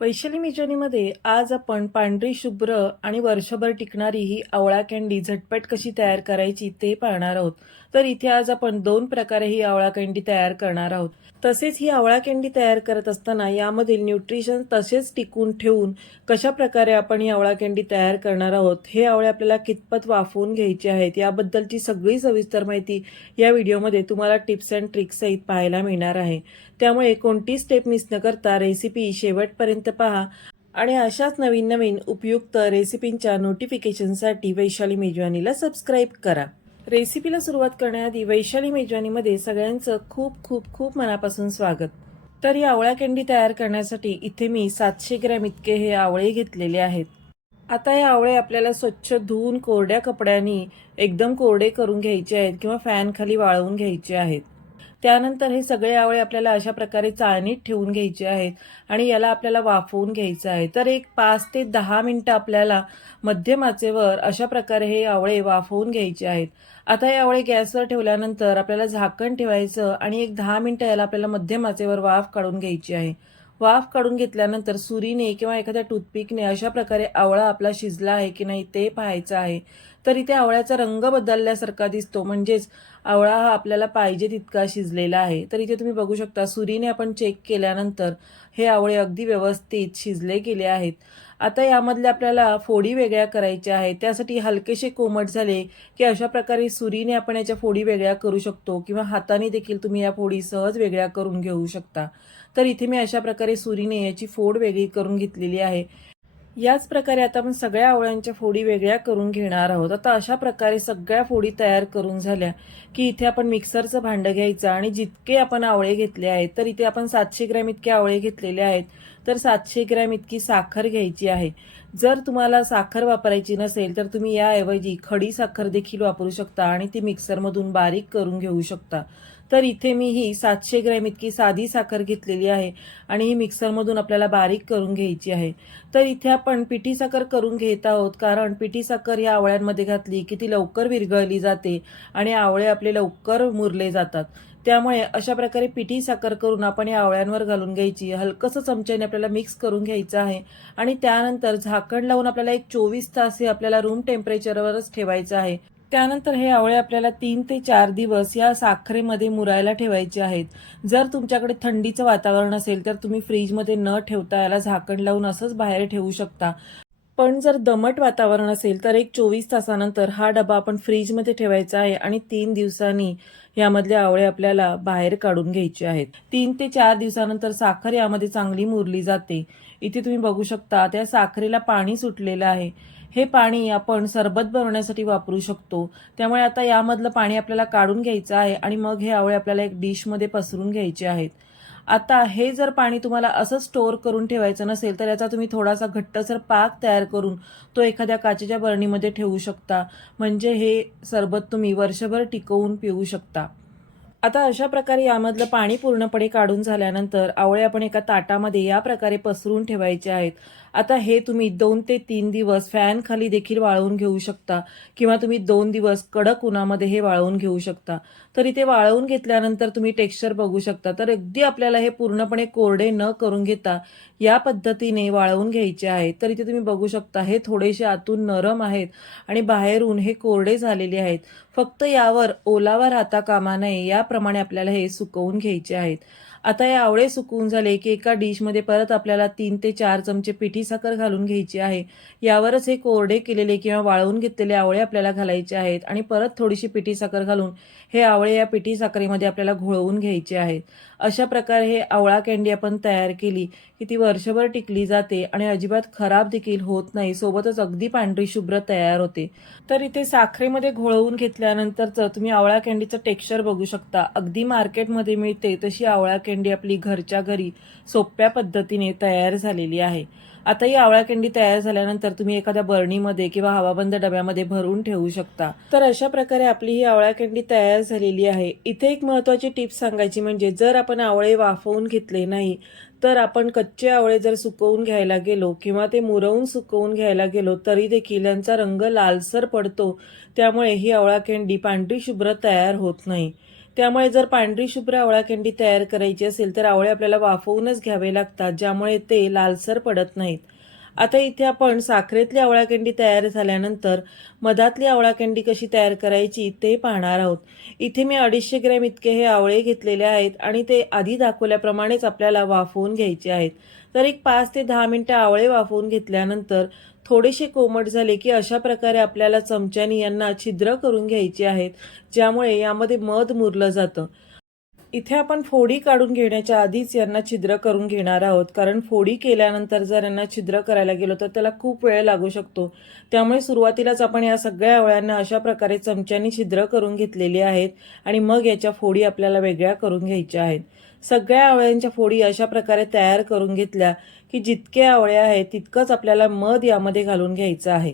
वैशाली मिजनीमध्ये आज आपण पांढरी शुभ्र आणि वर्षभर टिकणारी ही आवळा कँडी झटपट कशी तयार करायची ते पाहणार आहोत. तर इथे आज आपण दोन प्रकारे ही आवळा कँडी तयार करणार आहोत. तसेच ही आवळा कँडी तयार करत असताना यामधील न्यूट्रिशन तसेच टिकून ठेवून कशा प्रकारे आपण ही आवळा कँडी तयार करणार आहोत हे आवळे आपल्याला कितपत वाफवून घ्यायचे आहेत याबद्दलची सगळी सविस्तर माहिती या व्हिडिओमध्ये तुम्हाला टिप्स अँड ट्रिक्स सहित पाहायला मिळणार आहे. त्यामुळे कोणती स्टेप मिस न करता रेसिपी शेवटपर्यंत पहा. आणि अशाच नवीन नवीन उपयुक्त रेसिपींच्या नोटिफिकेशनसाठी वैशाली मेजवानीला सबस्क्राईब करा. रेसिपीला सुरुवात करण्याआधी वैशाली मेजवानीमध्ये सगळ्यांचं खूप खूप खूप मनापासून स्वागत. तर या आवळा कँडी तयार करण्यासाठी इथे मी सातशे ग्रॅम इतके हे आवळे घेतलेले आहेत. आता हे आवळे आपल्याला स्वच्छ धुवून कोरड्या कपड्यांनी एकदम कोरडे करून घ्यायचे आहेत किंवा फॅनखाली वाळवून घ्यायचे आहेत. त्यानंतर हे सगळे आवळे आपल्याला अशा प्रकारे चाळणीत ठेवून घ्यायचे आहेत आणि याला आपल्याला वाफवून घ्यायचं आहे. तर एक पाच ते दहा मिनटं आपल्याला मध्यम आचेवर अशा प्रकारे हे आवळे वाफवून घ्यायचे आहेत. आता हे आवळे गॅसवर ठेवल्यानंतर आपल्याला झाकण ठेवायचं आणि एक दहा मिनटं याला आपल्याला मध्यम आचेवर वाफ काढून घ्यायची आहे. वाफ काढून घेतल्यानंतर सुरीने किंवा एखाद्या टूथपिकने अशा प्रकारे आवळा आपला शिजला आहे की नाही ते पाहायचं आहे. तर इथे आवळ्याचा रंग बदलल्यासारखा दिसतो. म्हणजेच आवळा हा आपल्याला पाहिजे तितका शिजलेला आहे. तर इथे तुम्ही बघू शकता सुरीने आपण चेक केल्यानंतर हे आवळे अगदी व्यवस्थित शिजले गेले आहेत. आता यामधल्या आपल्याला फोडी वेगळ्या करायच्या आहेत. त्यासाठी हलकेसे कोमट झाले की अशा प्रकारे सुरीने आपण याच्या फोडी वेगळ्या करू शकतो किंवा हाताने देखील तुम्ही या फोडी सहज वेगळ्या करून घेऊ शकता. तर इथे मी अशा प्रकारे सुरीने याची फोड वेगळी करून घेतलेली आहे. याच प्रकारे आता आपण सगळ्या आवळ्यांच्या फोडी वेगळ्या करून घेणार आहोत. आता अशा प्रकारे सगळ्या फोडी तयार करून झाल्या की इथे आपण मिक्सरचं भांडं घ्यायचं आणि जितके आपण आवळे घेतले आहेत तर इथे आपण सातशे ग्रॅम इतके आवळे घेतलेले आहेत. तर सातशे ग्रॅम इतकी साखर घ्यायची आहे. जर तुम्हाला साखर वापरायची नसेल तर तुम्ही याऐवजी खडी साखर देखील वापरू शकता आणि ती मिक्सरमधून बारीक करून घेऊ शकता. तर इथे मी ही सातशे ग्रॅम इतकी साधी साखर घेतलेली आहे आणि ही मिक्सरमधून आपल्याला बारीक करून घ्यायची आहे. तर इथे आपण पिठी साखर करून घेत आहोत कारण पिठी साखर या आवळ्यांमध्ये घातली की ती लवकर विरघळली जाते आणि आवळे आपले लवकर मुरले जातात. त्यामुळे अशा प्रकारे पिठी साखर करून आपण या आवळ्यांवर घालून घ्यायची. हलकंसं चमच्याने आपल्याला मिक्स करून घ्यायचं आहे. आणि त्यानंतर झाकण लावून आपल्याला एक चोवीस तास हे आपल्याला रूम टेम्परेचरवरच ठेवायचं आहे. त्यानंतर हे आवळे आपल्याला तीन ते चार दिवस या साखरेमध्ये मुरायला ठेवायचे आहेत. जर तुमच्याकडे थंडीचं वातावरण असेल तर तुम्ही फ्रीजमध्ये न ठेवता याला झाकण लावून असंच बाहेर ठेवू शकता. पण जर दमट वातावरण असेल तर एक चोवीस तासानंतर हा डबा आपण फ्रीजमध्ये ठेवायचा आहे आणि तीन दिवसांनी यामधले आवळे आपल्याला बाहेर काढून घ्यायचे आहेत. तीन ते चार दिवसानंतर साखर यामध्ये चांगली मुरली जाते. इथे तुम्ही बघू शकता त्या साखरेला पाणी सुटलेलं आहे. हे पाणी आपण सरबत बनवण्यासाठी वापरू शकतो. त्यामुळे आता यामधलं पाणी आपल्याला काढून घ्यायचं आहे आणि मग हे आवळे आपल्याला एक डिशमध्ये पसरून घ्यायचे आहेत. आता हे जर पाणी तुम्हाला असं स्टोअर करून ठेवायचं नसेल तर याचा तुम्ही थोडासा घट्टसर पाक तयार करून तो एखाद्या काचेच्या बरणीमध्ये ठेवू शकता. म्हणजे हे सरबत तुम्ही वर्षभर टिकवून पिऊ शकता. आता अशा प्रकारे यामधलं पाणी पूर्णपणे काढून झाल्यानंतर आवळे आपण एका ताटामध्ये या प्रकारे पसरून ठेवायचे आहेत. आता हे तुम्ही दोन ते तीन दिवस फॅन खाली देखील वाळवून घेऊ शकता. किंवा तुम्ही दोन दिवस कडक उन्हामध्ये हे वाळवून घेऊ शकता. तर इथे वाळवून घेतल्यानंतर तुम्ही टेक्स्चर बघू शकता. तर अगदी आपल्याला हे पूर्णपणे कोरडे न करून घेता या पद्धतीने वाळवून घ्यायचे आहेत तर इथे तुम्ही बघू शकता. हे थोडेसे आतून नरम आहेत आणि बाहेरून हे कोरडे झालेले आहेत. फक्त यावर ओलावा राहता कामा नये. याप्रमाणे आपल्याला हे सुकवून घ्यायचे आहेत. आता हे आवळे सुकवून झाले की एका डिशमध्ये परत आपल्याला तीन ते चार चमचे पिठी साखर घालून घ्यायची आहे. यावरच हे कोरडे केलेले किंवा वाळवून घेतलेले आवळे आपल्याला घालायचे आहेत आणि परत थोडीशी पिठी साखर घालून हे आवळे या पिठी साखरेमध्ये आपल्याला घोळवून घ्यायचे आहेत. अशा प्रकारे हे आवळा कँडी आपण तयार केली की ती वर्षभर टिकली जाते आणि अजिबात खराब देखील होत नाही. सोबतच अगदी पांढरी शुभ्र तयार होते. तर इथे साखरेमध्ये घोळवून घेतल्यानंतरचं तुम्ही आवळा कँडीचं टेक्स्चर बघू शकता. अगदी मार्केटमध्ये मिळते तशी आवळा कँडी आपली घरच्या घरी सोप्या पद्धतीने तयार झालेली आहे. आता ही आवळा तयार झाल्यानंतर तुम्ही एखाद्या बरणीमध्ये किंवा हवाबंद डब्यामध्ये भरून ठेवू शकता. तर अशा प्रकारे आपली ही आवळा तयार झालेली आहे. इथे एक महत्त्वाची टिप्स सांगायची म्हणजे जर आपण आवळे वाफवून घेतले नाही तर आपण कच्चे आवळे जर सुकवून घ्यायला गेलो किंवा ते मुरवून सुकवून घ्यायला गेलो तरी देखील यांचा रंग लालसर पडतो. त्यामुळे ही आवळा कँडी पांढरी शुभ्र तयार होत नाही. त्यामुळे जर पांढरी शुभ्र आवळा तयार करायची असेल तर आवळे आपल्याला वाफवूनच घ्यावे लागतात ज्यामुळे ते लालसर पडत नाहीत. आता इथे आपण साखरेतली आवळा तयार झाल्यानंतर मधातली आवळा कशी तयार करायची ते पाहणार आहोत. इथे मी अडीचशे ग्रॅम इतके हे आवळे घेतलेले आहेत आणि ते आधी दाखवल्याप्रमाणेच आपल्याला वाफवून घ्यायचे आहेत. तर एक पाच ते दहा मिनटं आवळे वाफवून घेतल्यानंतर थोडेसे कोमट झाले की अशा प्रकारे आपल्याला चमच्यानी यांना छिद्र करून घ्यायची आहेत ज्यामुळे यामध्ये मध मुरलं जातं. इथे आपण फोडी काढून घेण्याच्या आधीच यांना छिद्र करून घेणार आहोत कारण फोडी केल्यानंतर जर यांना छिद्र करायला गेलो तर त्याला खूप वेळ लागू शकतो. त्यामुळे सुरुवातीलाच आपण या सगळ्या आवळ्यांना अशा प्रकारे चमच्यानी छिद्र करून घेतलेली आहेत आणि मग याच्या फोडी आपल्याला वेगळ्या करून घ्यायच्या आहेत. सगळ्या आवळ्यांच्या फोडी अशा प्रकारे तयार करून घेतल्या की जितके आवळे आहेत तितकंच आपल्याला मध यामध्ये घालून घ्यायचं आहे.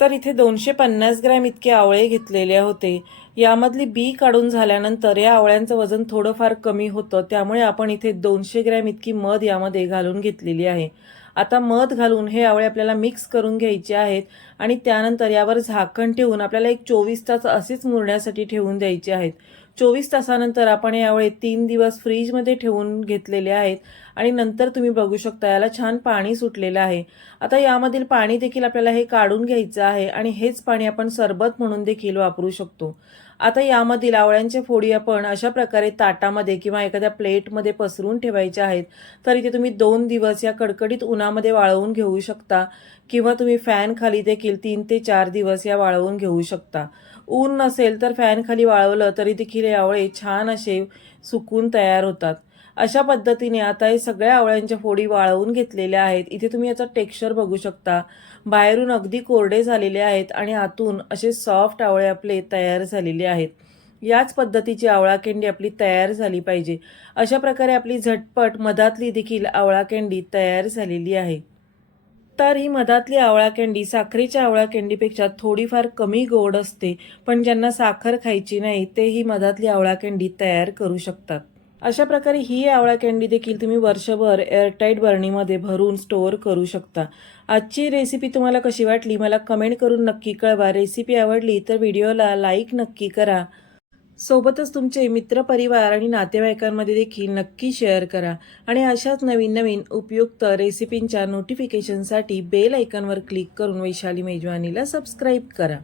तर इथे दोनशे पन्नास ग्रॅम इतके आवळे घेतलेले होते. यामधली बी काढून झाल्यानंतर या आवळ्यांचं वजन थोडंफार कमी होतं त्यामुळे आपण इथे दोनशे ग्रॅम इतकी मध यामध्ये घालून घेतलेली आहे. आता मध घालून हे आवळे आपल्याला मिक्स करून घ्यायचे आहेत आणि त्यानंतर यावर झाकण ठेवून आपल्याला एक चोवीस तास असेच मुरण्यासाठी ठेवून द्यायचे आहेत. चोवीस तासानंतर आपण यावेळी तीन दिवस फ्रीजमध्ये ठेवून घेतलेले आहेत आणि नंतर तुम्ही बघू शकता याला छान पाणी सुटलेलं आहे. आता यामधील पाणी देखील आपल्याला हे काढून घ्यायचं आहे आणि हेच पाणी आपण सरबत म्हणून देखील वापरू शकतो. आता यामधील आवळ्यांच्या फोडी आपण अशा प्रकारे ताटामध्ये किंवा एखाद्या प्लेटमध्ये पसरून ठेवायच्या आहेत. तर इथे तुम्ही दोन दिवस या कडकडीत उन्हामध्ये वाळवून घेऊ शकता किंवा तुम्ही फॅन खाली देखील तीन ते चार दिवस या वाळवून घेऊ शकता. ऊन नसेल तर फॅनखाली वाळवलं तरी देखील हे आवळे छान असे सुकून तयार होतात. अशा पद्धतीने आता हे सगळ्या आवळ्यांच्या फोडी वाळवून घेतलेल्या आहेत. इथे तुम्ही याचं टेक्स्चर बघू शकता. बाहेरून अगदी कोरडे झालेले आहेत आणि आतून असे सॉफ्ट आवळे आपले तयार झालेले आहेत. याच पद्धतीची आवळा आपली तयार झाली पाहिजे. अशा प्रकारे आपली झटपट मधातली देखील आवळा तयार झालेली आहे. तर ही मधातली आवळा कँडी साखरेच्या आवळा कँडीपेक्षा थोडीफार कमी गोड असते पण ज्यांना साखर खायची नाही ते ही मधातली आवळा कँडी तयार करू शकतात. अशा प्रकारे ही आवळा कँडी देखील तुम्ही वर्षभर एअरटाईट बर्नीमध्ये भरून स्टोअर करू शकता. आजची रेसिपी तुम्हाला कशी वाटली? मला कमेंट करून नक्की कळवा. रेसिपी आवडली तर व्हिडिओला लाईक नक्की करा. सोबतच तुमचे मित्रपरिवार आणि नातेवाईकांमध्ये देखील नक्की शेअर करा. आणि अशाच नवीन नवीन उपयुक्त रेसिपींच्या नोटिफिकेशनसाठी बेल ऐकनवर क्लिक करून वैशाली मेजवानीला सबस्क्राईब करा.